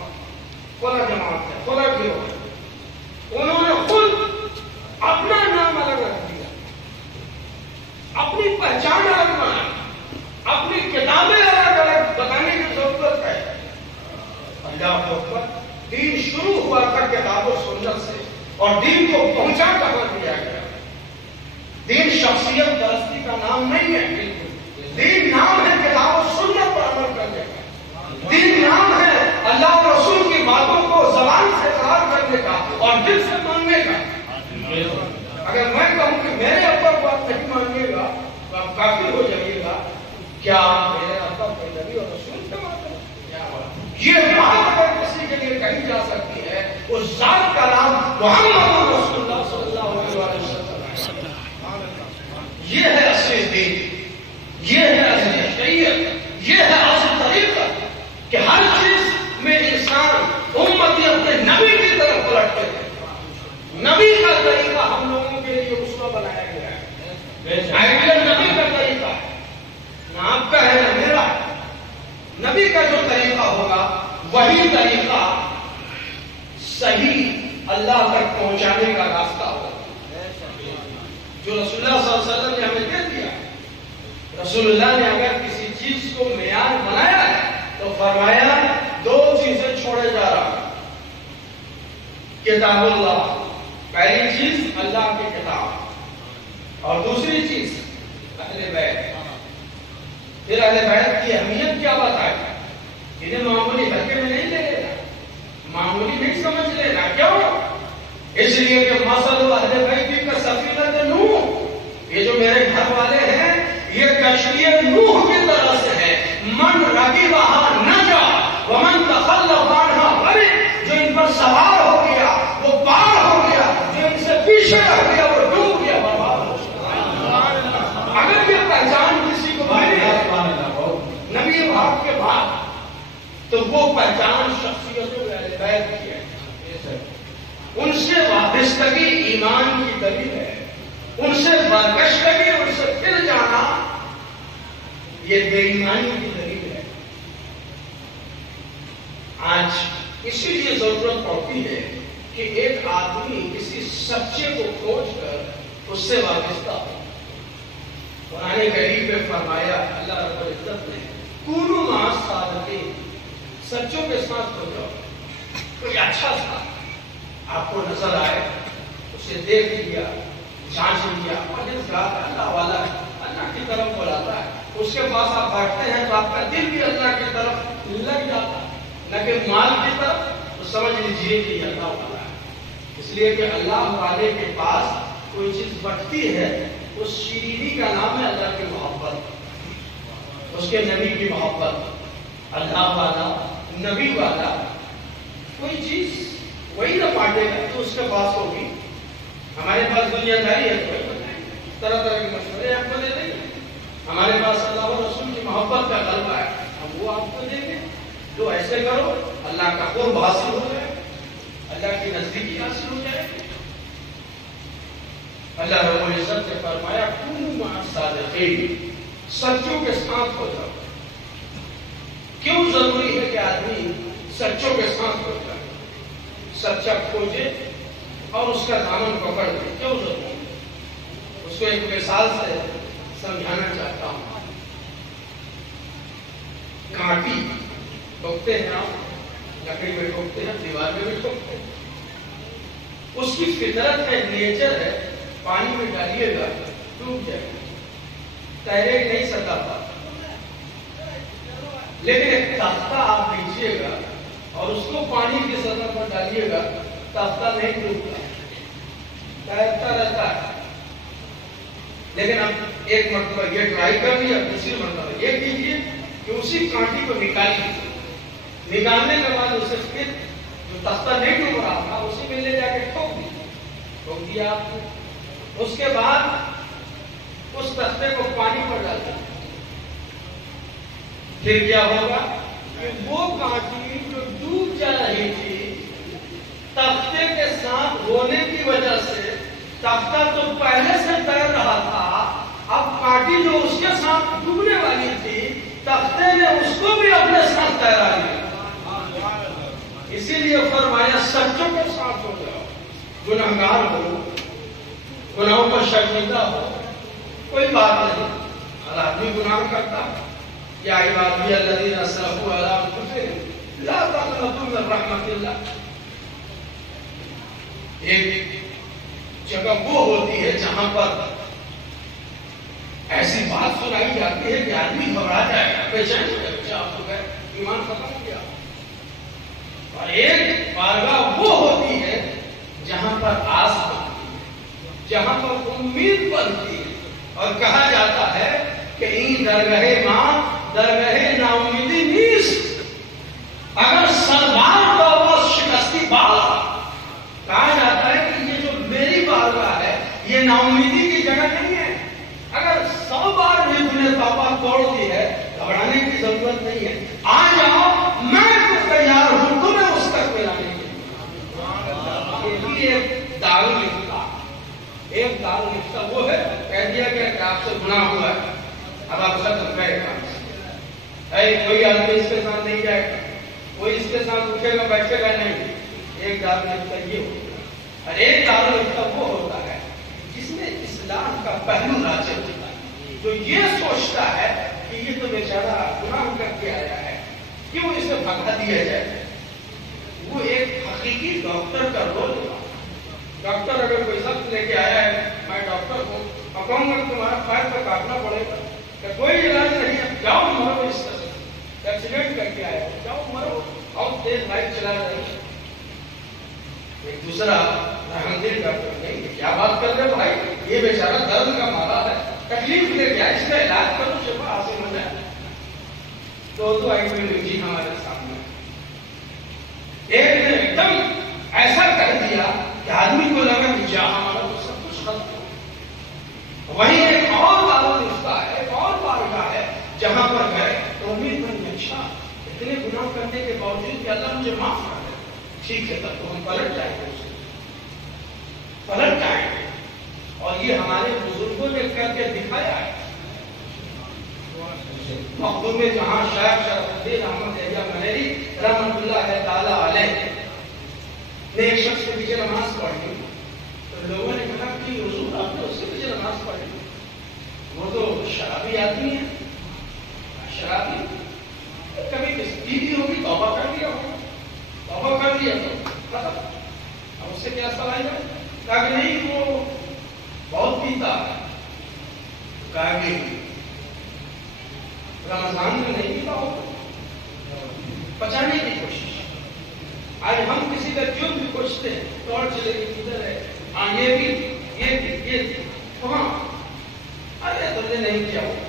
فلاں جماعت ہے، فلاں گروہ ہے، انہوں نے خود اپنا نام الگ رکھ دیا، اپنی پہچان الگ بنائی، اپنی کتابیں الگ الگ بتانے کی ضرورت ہے۔ اللہ اکبر، دین شروع ہوا تھا کتاب و سنت سے اور دین کو پہنچا کہاں دیا گیا؟ دین شخصیت پرستی کا نام نہیں ہے، دین نام ہے کتاب و سنت پر عمل کرنے کا، دین نام ہے اللہ اور رسول کی باتوں کو زبان سے اقرار کرنے کا اور دل سے ماننے کا۔ اگر میں کہوں کہ میرے اوپر بات نہیں مانیے گا تو آپ کافر ہو جائیے گا، کیا میرے ابا کوئی نبی اور رسول سے بات ہے؟ یہ بات اگر کسی کے لیے کہی جا سکتی ہے اس ذات کا نام محمد رسول اللہ صلی اللہ علیہ وسلم. یہ ہے اصل دین، یہ ہے اصل شریعت، یہ ہے اصل طریقہ کہ ہر چیز میں انسان امتی اپنے نبی کی طرف پلٹتے ہیں. نبی کا طریقہ ہم لوگوں کے لیے اسوہ بنایا گیا ہے. آئیڈیل نبی کا طریقہ ہے، نہ آپ کا ہے نہ میرا. نبی کا جو طریقہ ہوگا وہی طریقہ صحیح اللہ تک پہنچانے کا راستہ ہوگا جو رسول اللہ صلی اللہ علیہ وسلم نے ہمیں دے دیا. رسول اللہ نے اگر کسی چیز کو معیار بنایا ہے تو فرمایا دو چیزیں چھوڑے جا رہا. کتاب اللہ، پہلی چیز اللہ کی کتاب، اور دوسری چیز اہل بیت. پھر اہل بیت کی اہمیت کیا بتائے؟ انہیں معمولی ہلکے میں نہیں لے لینا، معمولی نہیں سمجھ لینا. کیوں؟ اس لیے کہ مثل اہل بیت کا سفینۃ نوح، یہ جو میرے گھر والے ہیں یہ کشتی نوح کی طرح سے ہے. من رکبھا نجا ومن تخلف عنھا غرق. جو ان پر سوار ہو گیا وہ پار ہو گیا، جو ان سے پیچھے رہ گیا وہ ڈوب گیا، برباد ہو گیا. اگر یہ پہچان کسی کو ملی نبی بھاگ کے بعد تو وہ پہچان شخصیتوں کے اہل بیت کی ہے. ان سے وابستگی ایمان کی دلیل ہے، ان سے برگشتگی، ان سے پھر جانا یہ بے ایمانی کی دلیل ہے. آج اسی لیے ضرورت پڑتی ہے کہ ایک آدمی کسی سچے کو کھوج کر اس سے وابستہ ہو. قرآن کریم میں فرمایا اللہ رب العزت نے کونوا مع الصادقین، سچوں کے ساتھ ہو جاؤ. کوئی اچھا تھا آپ کو نظر آئے، اسے دیکھ لیا، جانچ لیا، اور جس رات اللہ والا اللہ کی طرف بلاتا ہے اس کے پاس آپ بیٹھتے ہیں تو آپ کا دل بھی اللہ کی طرف لگ جاتا ہے، نہ کہ مال کی طرف. تو سمجھ لیجیے کہ اللہ والا ہے. اس لیے کہ اللہ والے کے پاس کوئی چیز بٹتی ہے اس شیرینی کا نام ہے اللہ کی محبت، اس کے نبی کی محبت. اللہ والا، نبی والا کوئی چیز وہی نہ بانٹے گا تو اس کے پاس ہوگی. ہمارے پاس دنیا داری ہے تو طرح طرح کے مشورے آپ کو دے دیں گے. ہمارے پاس اللہ و رسول کی محبت کا غلبہ ہے، ہم وہ آپ کو دیں گے. جو ایسے کرو اللہ کا قرب حاصل ہو جائے، اللہ کی نزدیکی حاصل ہو جائے. اللہ رب العزت نے فرمایا کونوا مع الصادقین، سچوں کے ساتھ ہو جاؤ. کیوں ضروری ہے کہ آدمی سچوں کے ساتھ ہو جائے، سچا کھوجے اور اس کا دامن پکڑ لے؟ کیوں ضروری ہے؟ اس کو ایک مثال سے سمجھانا چاہتا ہوں. کانٹی ٹھوکتے ہیں، آپ لکڑی میں ٹھوکتے ہیں، دیوار میں بھی ٹھوکتے ہیں. اس کی فطرت ہے، نیچر ہے، پانی میں ڈالیے گا ڈوب جائے گا، تیرے نہیں سکتا پا. لیکن ایک تختہ آپ بیچیے گا اور اس کو پانی کی سطح پر ڈالیے گا، تختہ نہیں ڈوبتا، تیرتا رہتا ہے. لیکن اب ایک مرتبہ یہ ٹرائی کر لیا، دوسری مرتبہ یہ کیجیے کہ اسی کانٹی کو نکالیے. نکالنے کے بعد اسے پھر جو تختہ نہیں ڈوب رہا تھا اسی میں لے جا کے ٹھوک دیا آپ نے. اس کے بعد اس تختے کو پانی پر ڈال دیا. پھر کیا ہوگا کہ وہ کانٹی جو ڈوب جا رہی تھی تختے کے ساتھ ہونے کی وجہ سے، تختہ تو پہلے سے تیر رہا تھا، اب کانٹی جو اس کے ساتھ ڈوبنے والی تھی تختے نے اس کو بھی اپنے ساتھ تیرا لیا. اسی لیے فرمایا سچوں کے ساتھ ہو جاؤ. گنہگار ہو، گناہوں پر شرمندہ ہو، کوئی بات نہیں، ہر آدمی گناہ کرتا ہے. یا عبادی الذین اسرفوا علی انفسہم لا تقنطوا من رحمت اللہ. ایک جگہ وہ ہوتی ہے جہاں پر ایسی بات سنائی جاتی ہے کہ آدمی گھبرا جائے گا، بے چین ہو جائے گا، آپ ہو گئے، ایمان ختم ہو گیا. اور ایک بارگاہ وہ ہوتی ہے جہاں پر آس بنتی ہے، جہاں پر امید بنتی ہے. اور کہا جاتا ہے کہ این درگاہ ماں درگاہ ناامیدی نیست. اگر سربار کا آواز شکستی بالا کہا جاتا ہے کہ یہ جو میری بارگاہ ہے یہ ناامیدی کی جگہ نہیں ہے. اگر 100 بار بھی تم نے توبہ توڑ دی ہے گھبرانے کی ضرورت نہیں ہے. آ جاؤ میں تو تیار ہوں تمہیں اس تک ملانے کے لیے. یہ بھی ایک دارالفتہ ایک دارالفتہ وہ ہے کہہ دیا گیا کہ آپ سے گناہ ہوا ہے اب آپ ختم گئے کام. کوئی آدمی اس کے ساتھ نہیں جائے گا, کوئی اس کے ساتھ اٹھے گا بیٹھے گا نہیں. ایک دارالفتہ یہ ہوتا ہے اور ایک دارالفتہ وہ ہوتا ہے جس میں اسلام کا پہلو راجع ہوتا ہے, جو یہ سوچتا ہے کہ یہ تو بیچارہ گناہ کر کے آیا ہے کیوں اسے بھگا دیا جائے. وہ ایک حقیقی ڈاکٹر کا رول ہوتا ہے. ڈاکٹر اگر کوئی شخص لے کے آیا ہے میں ڈاکٹر ہوں اور کہوں گا تمہارا پیر پر کاٹنا پڑے گا کہ کوئی علاج نہیں ہے, جاؤ مرو اس طرح سے ایکسیڈنٹ کر کے آیا جاؤ مرو اور تیز بائک چلا رہے. ایک دوسرا رحمدل ڈاکٹر نہیں کیا بات کر رہے بھائی یہ بیچارہ درد کا مارا ہے تکلیف لے کے اس کا علاج کرو شفا حاصل ہو جائے. تو آئیڈیالوجی ہمارے سامنے ایک نے ایک دم ایسا کر دیا کہ آدمی کو لگا کہ جہاں ہمارا تو سب کچھ ختم ہو. وہیں ایک اور دارالفتہ ہے ایک اور بارگاہ ہے جہاں پر گئے تو امید بنی اچھا اتنے گناہ کرنے کے باوجود کہ اللہ مجھے معاف کر دے. ٹھیک ہے تب تو ہم پلٹ جائیں گے پلٹ جائیں گے. اور یہ ہمارے بزرگوں نے کر کے دکھایا ہے. مخدوم میں جہاں شیخ شرف الدین احمد یحییٰ منیری رحمۃ اللہ تعالی علیہ نے ایک شخص کے پیچھے نماز پڑھی تو لوگوں نے کہا کہ حضور آپ نے اس کے پیچھے نماز پڑھی وہ تو شرابی آدمی ہے. شرابی کبھی کسی بھی ہوگی توبہ کر لیا ہوگا توبہ کر لیا تو ختم. اب اس سے کیا سوال ہے کہا کہ نہیں وہ بہت پیتا ہے. کہا کہ رمضان میں نہیں پیتا ہوگا بچانے کی کوشش. آج ہم کسی کا کیوں بھی پوچھتے ہیں توڑ چلے گی کدھر ہے ہاں یہ بھی وہاں ارے تم نے نہیں کیا ہوگا.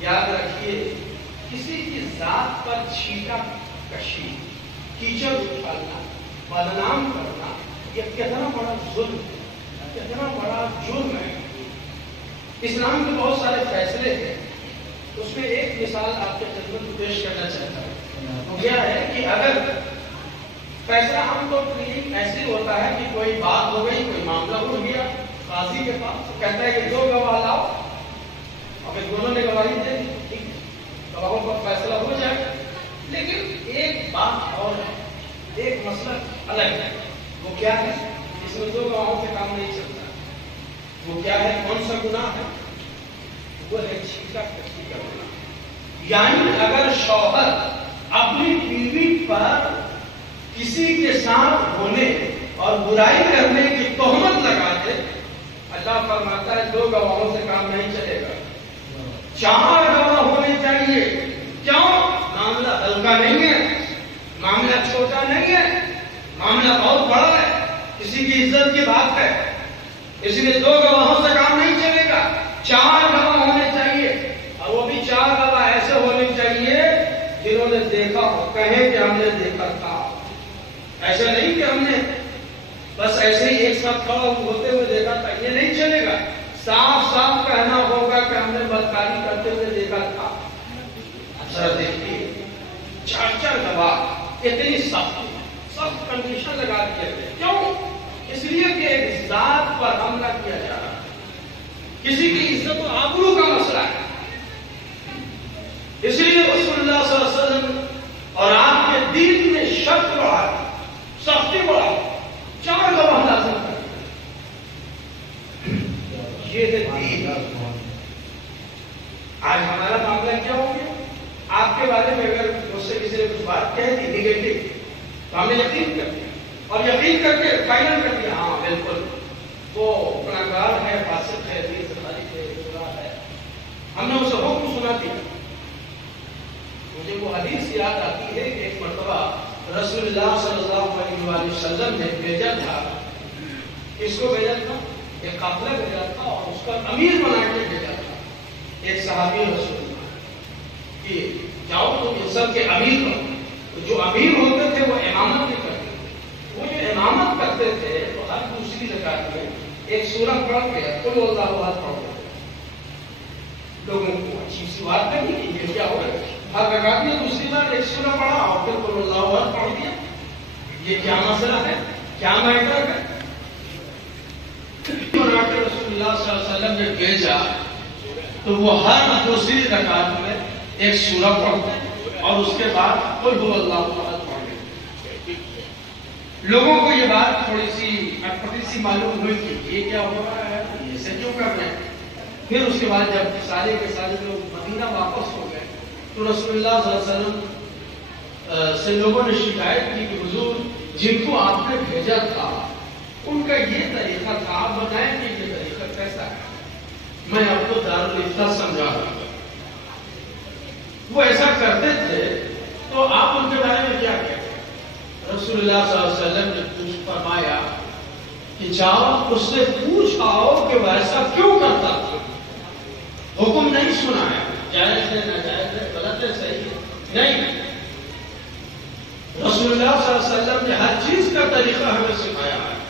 یاد رکھیے کسی کی ذات پر چھینٹا کشی کیچڑ اچھالنا بدنام کرنا یہ کتنا بڑا ظلم کتنا بڑا جرم ہے. اسلام کے بہت سارے فیصلے ہیں اس میں ایک مثال آپ کے خدمت میں پیش کرنا چاہتا ہوں. وہ کیا ہے کہ اگر فیصلہ عام طور پر یہ ایسے ہوتا ہے کہ کوئی بات ہو گئی کوئی معاملہ ہو گیا قاضی کے پاس کہتا ہے کہ 2 گواہ لاؤ اور پھر دونوں نے گواہی دے دی ٹھیک گواہوں پر فیصلہ ہو جائے. لیکن ایک بات اور ہے ایک مسئلہ الگ ہے. وہ کیا ہے اس میں 2 گواہوں سے کام نہیں چلتا. وہ کیا ہے کون سا گناہ ہے وہ ہے چھینٹا کشی کا گناہ. یعنی اگر شوہر اپنی بیوی پر کسی کے ساتھ ہونے اور برائی کرنے کی تہمت لگا دے اللہ فرماتا ہے 2 گواہوں سے کام نہیں چلے گا 4 گواہ ہونے چاہیے. کیوں؟ معاملہ ہلکا نہیں ہے معاملہ چھوٹا نہیں ہے معاملہ بہت بڑا ہے کسی کی عزت کی بات ہے. اس لیے 2 گواہوں سے کام نہیں چلے گا 4 گواہ ہونے چاہیے. اور وہ بھی 4 گواہ ایسے ہونے چاہیے جنہوں نے دیکھا ہو کہیں کہ ہم نے دیکھا تھا. ایسا نہیں کہ ہم نے بس ایسے ہی ایک ساتھ کھڑا ہوتے ہوئے دیکھا تھا یہ نہیں چلے گا. صاف صاف کہنا ہوگا کہ ہم نے بدکاری کرتے ہوئے دیکھا تھا. اچھا دیکھیے 4 گواہ اتنی سخت کنڈیشن لگا دیے گئے. کیوں؟ اس لیے کہ ایک ذات پر حملہ کیا جا رہا ہے کسی کی عزت و آبرو کا مسئلہ ہے. اس لیے رسول اللہ صلی اللہ علیہ وسلم اور آپ کے دین میں شرط بڑھا سختی بڑھا 4 گواہ لازم کر یہ ہے دین. آج ہمارا معاملہ کیا ہو گیا آپ کے بارے میں اگر مجھ سے کسی نے کچھ بات کہہ دی نگیٹو تو ہم نے یقین کر دیا اور یقین کر کے فائنل کر دیا ہاں بالکل وہ گناہگار ہے فاسق ہے دین سے خارج ہے گناہ ہے. ہم نے اسے حکم سنا دیا. مجھے وہ حدیث یاد آتی ہے کہ ایک مرتبہ رسول اللہ صلی اللہ علیہ وسلم نے بھیجا تھا. کس کو بھیجا تھا؟ ایک قافلہ بھیجا تھا اور اس کا امیر بنا کے بھیجا تھا ایک صحابی رسول اللہ کہ جاؤ تم ان سب کے امیر بنو. جو امیر ہوتے تھے وہ امامت نہیں کرتے تھے. وہ جو امامت کرتے تھے تو ہر دوسری رکعت میں ایک سورہ پڑھ کے قل اللہ احد پڑھتے تھے. لوگوں کو اچھی سی بات نہیں کہ یہ کیا ہوگا ہر رکعت میں دوسری بار ایک سورہ پڑھا اور پھر قل اللہ احد پڑھ دیا. یہ کیا مسئلہ ہے؟ کیا میٹر ہے؟ رسول اللہ صلی اللہ علیہ وسلم نے بھیجا تو وہ ہر دوسری رکعت میں ایک سورہ پڑھتے اور اس کے بعد قل هو اللہ احد پڑھتے. لوگوں کو یہ بات تھوڑی سی اٹپٹی سی معلوم ہوئی کہ یہ کیا ہو رہا ہے, ایسے کیوں کر رہے ہیں. پھر اس کے بعد جب سارے کے سارے لوگ مدینہ واپس ہو گئے تو رسول اللہ صلی اللہ علیہ وسلم سے لوگوں نے شکایت کی کہ حضور جن کو آپ نے بھیجا تھا ان کا یہ طریقہ تھا, آپ بتائیں کہ یہ طریقہ کیسا ہے. میں آپ کو دارالفتہ سمجھا رہا ہوں. وہ ایسا کرتے تھے تو آپ ان کے بارے میں کیا کہتے ہیں؟ رسول اللہ صلی اللہ علیہ وسلم نے فرمایا کہ جاؤ اس سے پوچھاؤ کہ وہ ایسا کیوں کرتا تھا. حکم نہیں سنایا جائز ہے ناجائز ہے غلط ہے صحیح ہے نہیں. رسول اللہ صلی اللہ علیہ وسلم نے ہر چیز کا طریقہ ہمیں سکھایا ہے.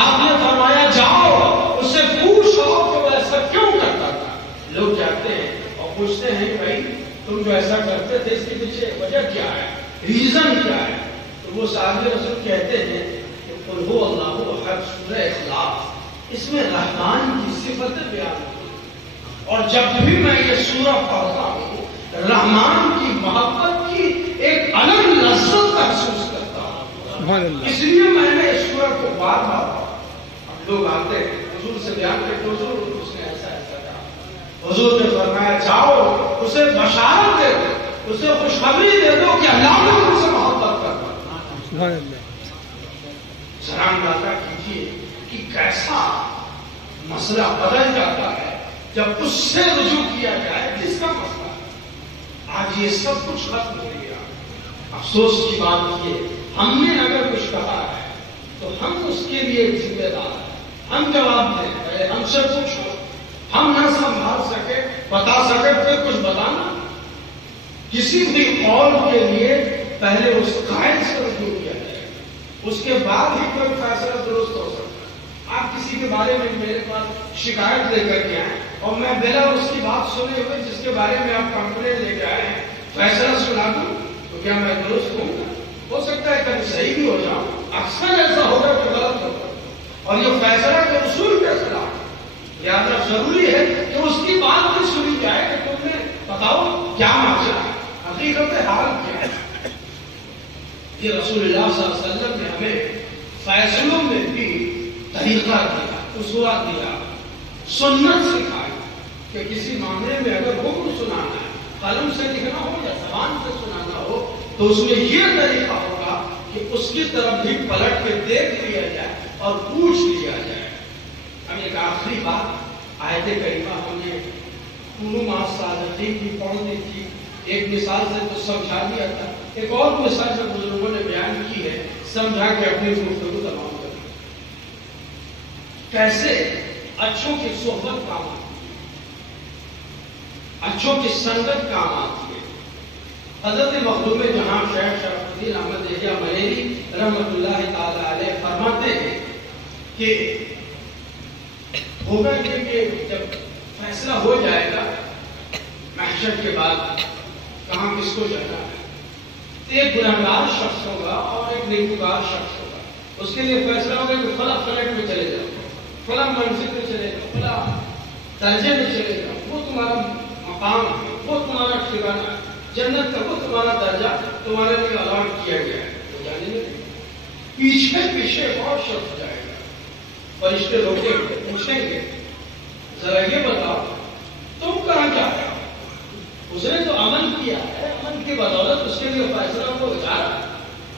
آپ نے فرمایا جاؤ اس سے پوچھو کہ وہ ایسا کیوں کرتا تھا. لوگ جاتے ہیں اور پوچھتے ہیں کہ بھائی تم جو ایسا کرتے تھے اس کے پیچھے وجہ کیا ہے, ریزن کیا ہے. تو وہ صحابہ رسول کہتے ہیں کہ قل هو اللہ احد سورہ اخلاص اس میں رحمان کی صفتیں بیان ہوئی اور جب بھی میں یہ سورہ پڑھتا ہوں رحمان کی محبت کی ایک الگ لذت محسوس کرتا ہوں. اس لیے میں نے اس سورہ کو بار بار پڑھا. اب لوگ آتے ہیں حضور سے بیان کرتے حضور اس نے ایسا ایسا کہا. حضور نے فرمایا جاؤ اسے بشارت دے دو, اسے خوشخبری دے دو کہ اللہ نے تم سے محبت کرتا. ذرا اندازہ کیجیے کہ کیسا مسئلہ بدل جاتا ہے جب اس سے رجوع کیا جائے جس کا مسئلہ ہے. آج یہ سب کچھ ختم ہو گیا. افسوس کی بات یہ ہم نے اگر کچھ کہا ہے تو ہم اس کے لیے ذمہ دار ہیں. ہم جواب دیں, پہلے ہم سے پوچھو. ہم نہ سنبھال سکے بتا سکے پھر کچھ بتانا. کسی بھی قول کے لیے پہلے اس قائل سے رجوع کیا جائے, اس کے بعد ہی کوئی فیصلہ درست ہو سکتا ہے. آپ کسی کے بارے میں میرے پاس شکایت لے کر کے آئے اور میں بلا اس کی بات سنے ہوئے جس کے بارے میں آپ کمپلین لے کے آئے ہیں فیصلہ سنا دوں تو کیا میں درست ہوں گا؟ ہو سکتا ہے کبھی صحیح بھی ہو جاؤں, اکثر ایسا ہوگا کہ غلط ہوگا. اور یہ فیصلہ کے اصول کے خلاف لہٰذا ضروری ہے کہ اس کی بات بھی سنی جائے کہ تم نے بتاؤ کیا معاملہ ہے, حقیقت حال کیا ہے. یہ رسول اللہ صلی اللہ علیہ وسلم نے ہمیں فیصلوں میں بھی طریقہ دیا, اصول دیا, سنت سکھائی کہ کسی معاملے میں اگر حکم سنانا ہے, قلم سے لکھنا ہو یا زبان سے سنانا ہو تو اس میں یہ طریقہ ہوگا کہ اس کی طرف بھی پلٹ کے دیکھ لیا جائے اور پوچھ لیا جائے. ہم ایک آخری بات آیت کریمہ ہم نے پورو ماس صادقین کی پڑھنی تھی. ایک مثال سے تو سمجھا دیا تھا, ایک اور مثال سے بزرگوں نے بیان کی ہے, سمجھا کے اپنی گفتگو تمام کر دی. کیسے اچھوں کی صحبت کام آتی ہے, اچھوں کی سنگت کام آتی ہے. حضرت مخدوم جہاں شیخ شرف الدین احمد یحییٰ ملیری رحمۃ اللہ تعالی علیہ فرماتے ہیں کہ ہوگا یہ کہ جب فیصلہ ہو جائے گا محشر کے بعد کہاں کس کو جانا ہے, ایک گنہگار شخص ہوگا اور ایک نیکوکار شخص ہوگا. اس کے لیے فیصلہ ہوگا کہ فلاں فلیٹ میں چلے جاؤ, فلاں منزل میں چلے جاؤ, فلاں درجے میں چلے جاؤ, وہ تمہارا مقام ہے, وہ تمہارا ٹھکانہ ہے, جنت کا وہ تمہارا درجہ تمہارے لیے الاٹ کیا گیا ہے. وہ جانے میں پیچھے پیچھے اور شخص جائے گا. فرشتے روکیں گے, پوچھیں گے ذرا یہ بتاؤ تم کہاں جا رہے ہو؟ اس نے تو عمل کیا ہے, عمل کی بدولت اس کے لیے فیصلہ ہو جا رہا ہے,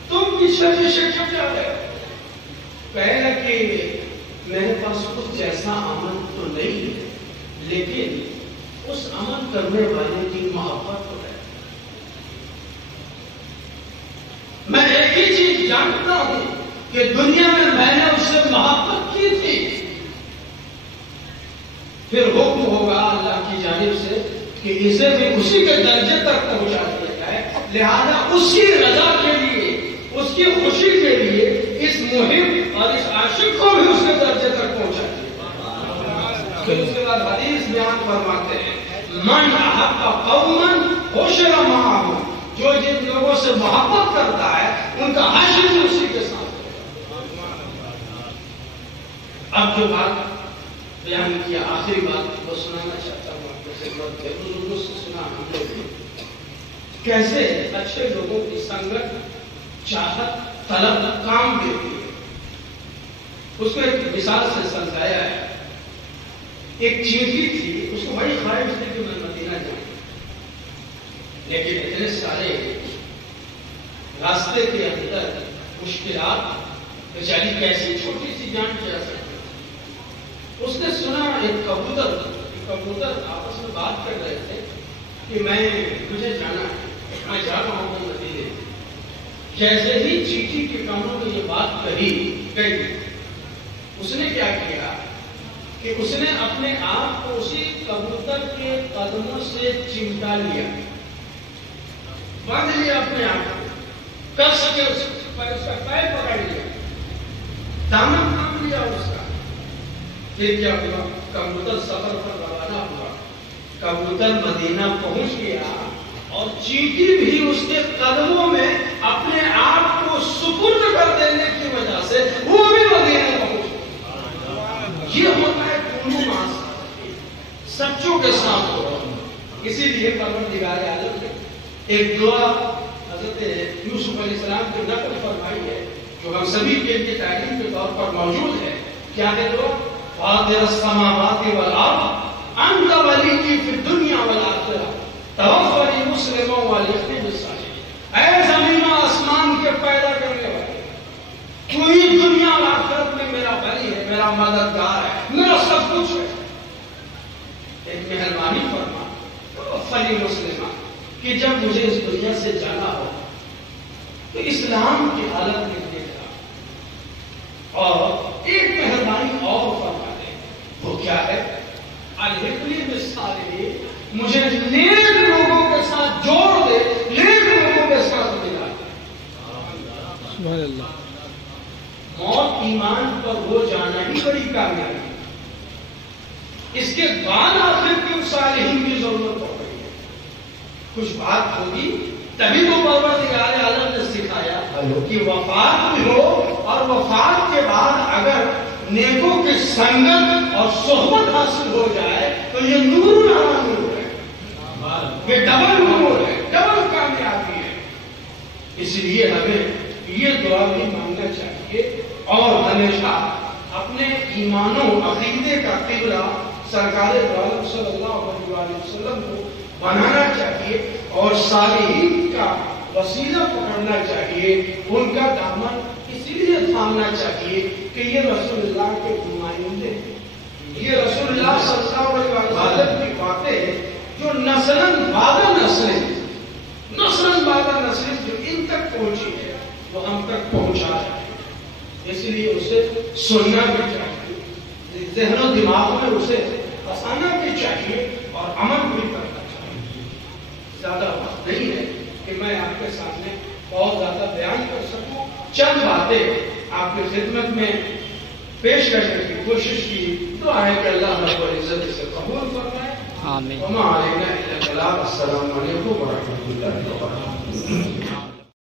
تم پیچھے پیچھے کیوں جا رہے ہو؟ کہے گا کہ میرے پاس کچھ جیسا عمل تو نہیں ہے لیکن اس عمل کرنے والے کی محبت تو ہے. میں ایک ہی چیز جانتا ہوں کہ دنیا میں نے اس سے محبت کی تھی کہ اسے بھی اسی کے درجے تک پہنچا دیا جائے، لہذا اس کی رضا کے لیے، اس کی خوشی کے لیے اس مہم اور اس عاشق کو بھی اس کے درجے تک پہنچا دیا۔ پھر اس کے بعد حدیث بیان فرماتے ہیں من احب قوما حشر معهم، جو جن لوگوں سے محبت کرتا ہے ان کا حشر بھی اسی کے ساتھ ہے۔ اب جو بات بیان کیا آخری بات وہ سنانا چاہتا ہوں آپ کے خدمت میں، بزرگوں سے سنا ہم لوگ کیسے اچھے لوگوں کی سنگت چاہت طلب کام دیتی ہے۔ اس کو ایک مثال سے سمجھایا ہے۔ ایک چینٹی تھی، اس کو بڑی خواہش تھی کہ میں مدینہ جاؤں، لیکن اتنے سارے راستے کے اندر مشکلات، بیچاری کیسی چھوٹی سی جان جا سکتی۔ اس نے سنا ایک کبوتر آپس میں بات کر رہے تھے کہ مجھے جانا ہے، میں جا رہا ہوں مدینے۔ جیسے ہی چیٹی کے کانوں میں یہ بات کہی گئی، اس نے کیا کیا کہ اس نے اپنے آپ کو اسی کبوتر کے قدموں سے چمٹا لیا، باندھ لیا اپنے آپ کو، کس کے اس کا پیر پکڑ لیا، دامن تھام لیا اس کا۔ پھر کیا ہوا؟ کبوتر سفر پر روانہ ہوا، کبوتر مدینہ پہنچ گیا اور چیٹی بھی اس کے قدموں میں اپنے آپ کو سپرد کر دینے کی وجہ سے وہ بھی مدینہ پہنچ گیا۔ یہ ہوتا ہے سچوں کے ساتھ ہو۔ اسی لیے پروردگار عالم نے ایک دعا حضرت یوسف علیہ السلام کی نقل فرمائی ہے جو ہم سبھی کے لیے تعلیم کے طور پر موجود ہے۔ کیا ہے دعا؟ فاطر السماوات والارض انت ولی فی الدنیا والآخرہ توفنی مسلما والحقنی بالصالحین۔ اے زمین و آسمان کے پیدا کرنے والے، تو ہی دنیا اور آخرت میں میرا ولی ہے، میرا مددگار ہے، میرا سب کچھ ہے۔ ایک مہربانی فرما فلی مسلمہ کہ جب مجھے اس دنیا سے جانا ہو تو اسلام کی حالت میں دے گا۔ اور ایک مہربانی اور فرما دے، وہ کیا ہے؟ الحقنی بالصالحین، مجھے نیک لوگوں کے ساتھ جوڑ دے، نیک لوگوں کے ساتھ ملا دے۔ سبحان اللہ۔ موت ایمان پر ہو جانا ہی بڑی کامیابی ہے، اس کے بعد آخر کیوں صالحین کی ضرورت ہو گئی ہے؟ کچھ بات ہوگی تبھی تو پروردگار عالم نے سکھایا کہ وفات بھی ہو، اور وفات کے بعد اگر نیکوں کی سنگت اور صحبت حاصل ہو جائے تو یہ نور نعمت نور ہے، یہ ڈبل نور ہے، ڈبل کامیابی ہے۔ اس لیے ہمیں یہ دعا بھی مانگنا چاہیے اور ہمیشہ اپنے ایمان و عقیدے کا قبلہ سرکار عالم صلی اللہ علیہ وسلم کو بنانا چاہیے اور صالحین کا وسیلہ پکڑنا چاہیے، ان کا دامن اسی لیے تھامنا چاہیے کہ یہ رسول اللہ کے نمائندے، یہ رسول اللہ صلی اللہ علیہ وسلم کی باتیں جو نسلاً بعد نسلیں جو ان تک پہنچی ہے وہ ہم تک پہنچا ہے۔ اس لیے اسے سننا بھی چاہیے، ذہن و دماغ میں اسے بسانا بھی چاہیے اور عمل بھی کرنا چاہیے۔ زیادہ وقت نہیں ہے کہ میں آپ کے سامنے بہت زیادہ بیان کر سکوں، چند باتیں آپ کی خدمت میں پیش کرنے کی کوشش کی۔ دعا ہے کہ اللہ رب العزت اسے قبول فرمائے۔ آمین۔ وما علینا الا البلاغ۔ السلام علیکم ورحمۃ اللہ وبرکاتہ۔